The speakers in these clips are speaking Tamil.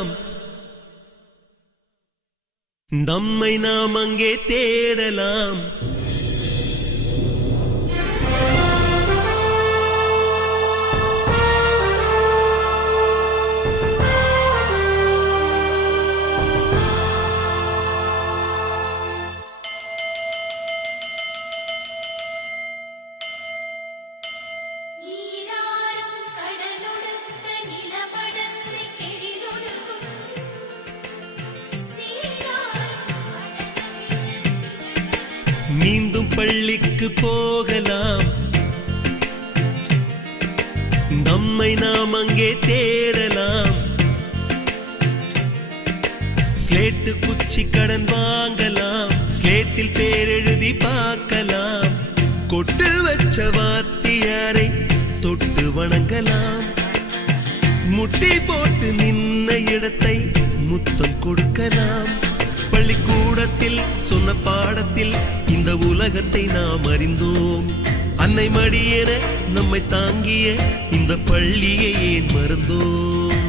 போகலாம், நம்மை நாம் அங்கே தேடலாம். மீண்டும் பள்ளிக்கு போகலாம், நம்மை நாம் அங்கே தேடலாம். ஸ்லேட்டு குச்சி கடன் வாங்கலாம், ஸ்லேட்டில் பேர் எழுதி பார்க்கலாம். கொட்டு வச்ச வாத்தியாரை தொட்டு வணங்கலாம், முட்டி போட்டு நின்ன இடத்தை முத்தம் கொடுக்கலாம். பள்ளிக்கூடத்தில் சொன்ன பாடத்தில் இந்த உலகத்தை நாம் அறிந்தோம். அன்னை மடியென நம்மை தாங்கிய இந்த பள்ளியை ஏன் மறந்தோம்?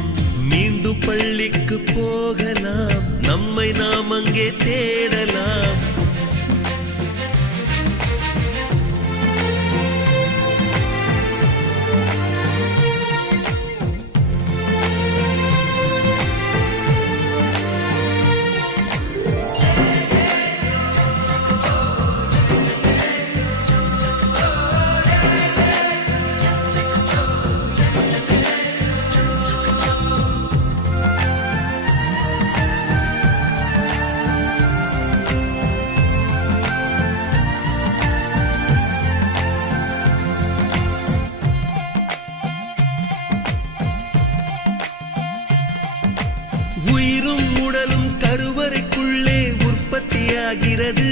மீண்டும் பள்ளிக்கு போகலாம், நம்மை நாம் அங்கே தேடலாம். உயிரும் உடலும் கருவறைக்குள்ளே உற்பத்தியாகிறது.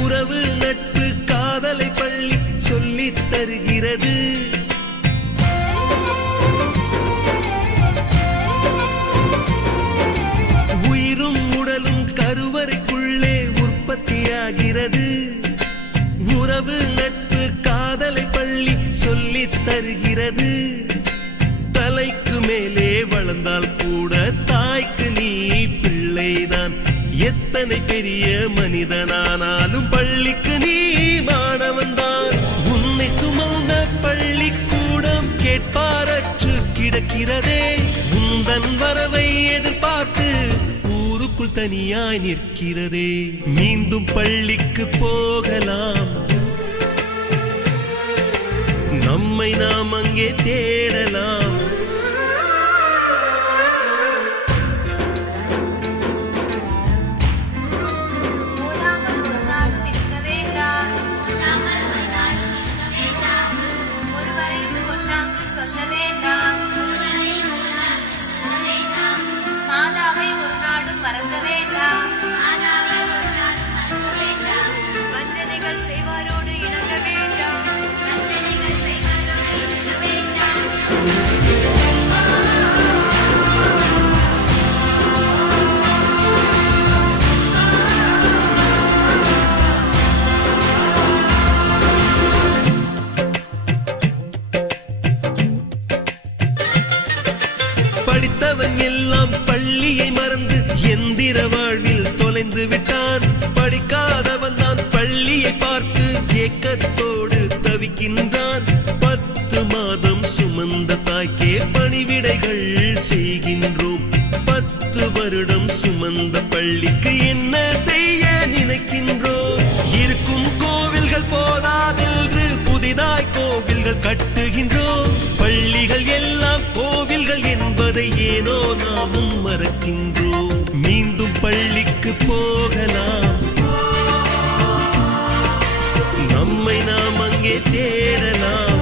உறவு நட்பு காதலை பள்ளி சொல்லித் தருகிறது. உயிரும் உடலும் கருவறைக்குள்ளே உற்பத்தியாகிறது. உறவு நட்பு காதலை பள்ளி சொல்லித் தருகிறது. தலைக்கு மேலே வளர்ந்தால் கூட தாய்க்கு நீ பிள்ளைதான். எத்தனை பெரிய மனிதனானாலும் பள்ளிக்கு நீ மாணவன்தான். உன்னை சுமந்த பள்ளிக்கூடம் கேட்பாரற்று கிடக்கிறதே. உந்தன் வரவை எதிர்பார்த்து ஊருக்குள் தனியாய் நிற்கிறதே. மீண்டும் பள்ளிக்கு போகலாம், நம்மை நாம் அங்கே தேடலாம். சொல்ல வேண்டாம், மாதாவை ஒரு நாளும் மறக்க வேண்டாம். வஞ்சனைகள் செய்வாரோடு இணங்க வேண்டாம். படித்தவன் எல்லாம் பள்ளியை மறந்து எந்திர வாழ்வில் தொலைந்து விட்டான். படிக்காதவன் தான் பள்ளியை பார்த்து ஏக்கத்தோடு தவிக்கின்றான். 10 மாதம் சுமந்த தாய்க்கே பணிவிடைகள் செய்கின்றோம். 10 வருடம் சுமந்த பள்ளிக்கு என்ன செய்ய நினைக்கின்றோம்? இருக்கும் கோவில்கள் போதாதென்று புதிதாய் கோவில்கள் கட்டுகின்றோம். பள்ளிகள் எல்லாம் கோவில்கள் என்பதை ஏனோ நாமும் மறக்கின்றோம். மீண்டும் பள்ளிக்கு போகலாம், நம்மை நாம் அங்கே தேடலாம்.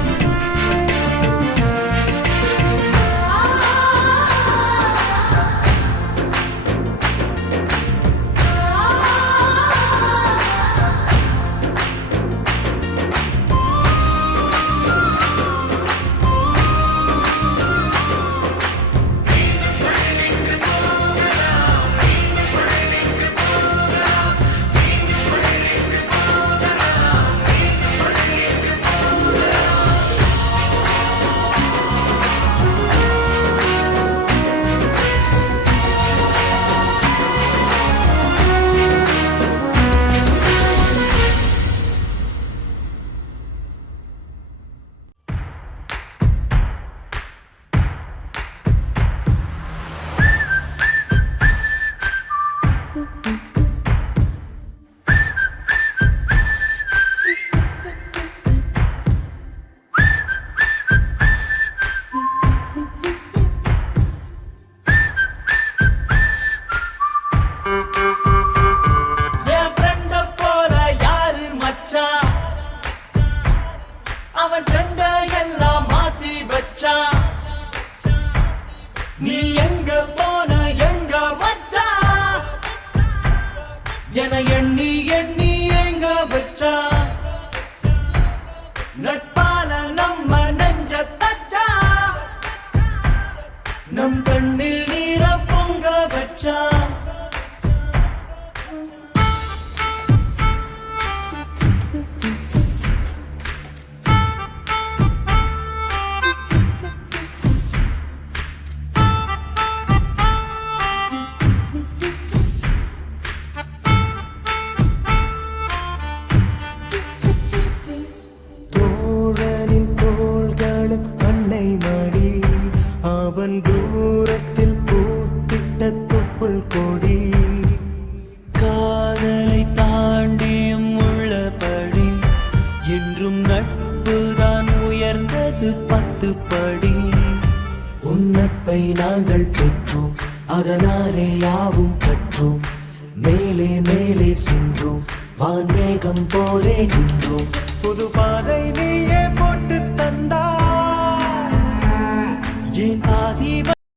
அறிவை நாங்கள் பெற்றோம், அதனாலே யாவும் கற்றோம். மேலே மேலே சென்றோம், வான்மேகம் போலே நின்றோம். புது பாதை நீயே